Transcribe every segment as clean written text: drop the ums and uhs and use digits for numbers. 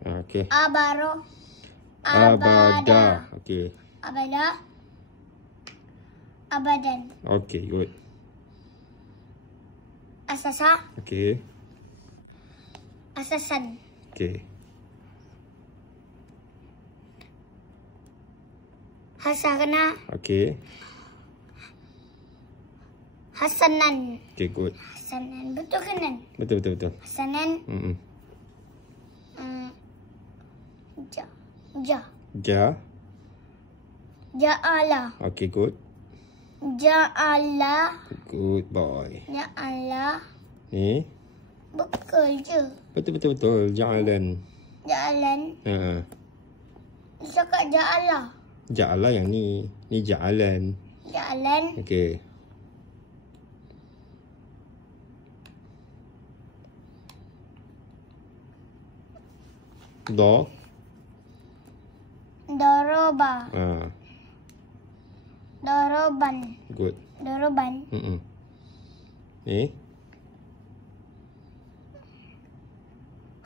Okey. Abaro. Abada. Okey. Abada. Abadan. Okey, good. Asasa. Okey. Asasan. Okey. Hasana. Okey. Hasanan. Okey, good. Hasanan. Betul ke nan? Betul, betul, betul. Hasanan. Ja. Ja. Ja. Ja'ala. Okey, good. Ja'ala. Good boy. Ja'ala. Ni. Betul je. Betul, betul, betul. Ja'alan. Ja'alan. Ha. Dia cakap ja'ala. Ja'ala yang ni. Ni ja'alan. Ja'alan. Okey. Do. Doroba. Ha. Doroban. Good. Doroban. Ni.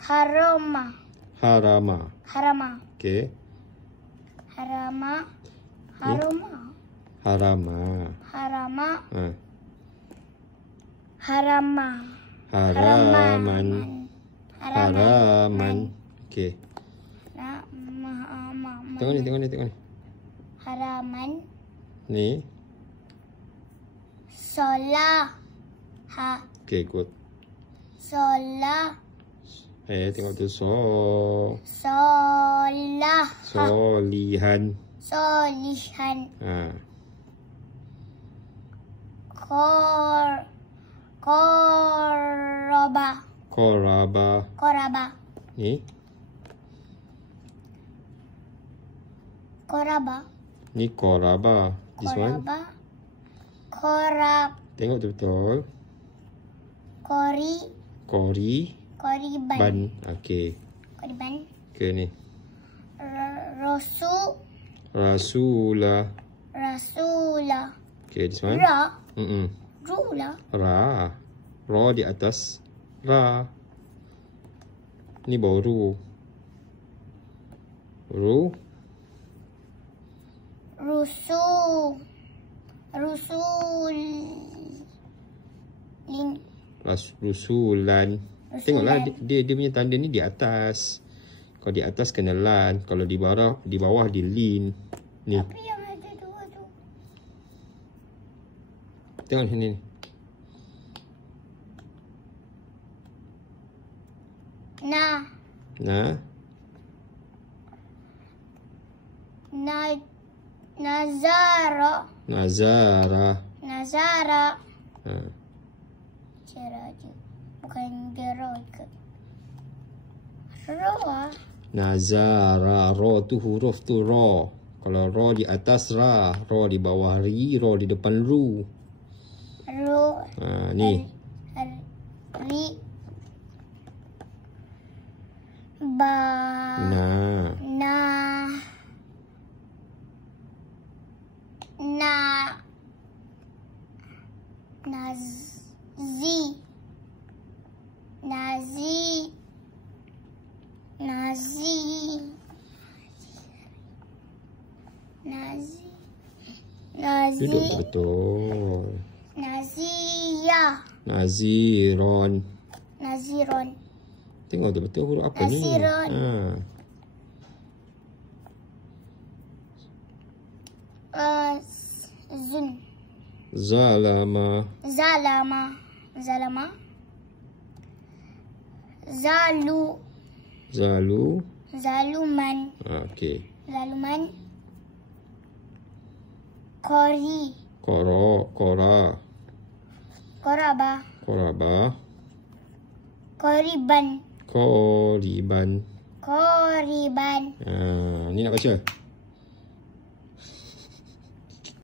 Haroma. Harama. Harama. Okey. Harama. Haroma. Harama. Harama. Ha. Harama. Haraman. Haraman. Okey. Tengok ni, tengok ni, tengok ni. Haraman. Ni. Solah. Ha. Okey, good. Solah. Tengok tu. Solah. Solihan. Solihan. Ha. Koroba. Koraba. Koraba. Ni. Koraba. Ni koraba. This one. Koraba. Korab. Tengok tu betul. Kori. Kori. Koriban. Ban. Okey. Koriban. Okey ni. Rasu. Rasulah. Rasulah. Okey, this one. Ra. Rula. Ra. Ra di atas. Ra. Ni bawah ru. Ru. Rusu. Rusul. Lin. Rusulan. Tengoklah dia punya tanda ni di atas. Kalau di atas kena lan, kalau di bawah di lin. Ni. Tapi yang ada dua tu. Tengok sini ni. Nah. Nah. Nazara. Nazara. Nazara. Ha. Cara je. Bukan gero ke. Roa. Nazara. Ra tu huruf tu ra. Kalau ra di atas ra. Ra di bawah ri. Ra di depan ru. Ru. Ha, ni. Ri. Ba. Nah. Na. Na. Nazi. Nazi. Nazi. Nazi. Nazi. Duduk betul. Nazia. Naziron. Naziron. Tengok tu betul huruf apa ni? Naziron. Zun. Zalama. Zalama. Zalama. Zalu. Zalu. Zaluman. Okey. Zaluman. Kori. Kora. Koraba. Koraba. Koriban. Koriban. Koriban. Ni nak baca.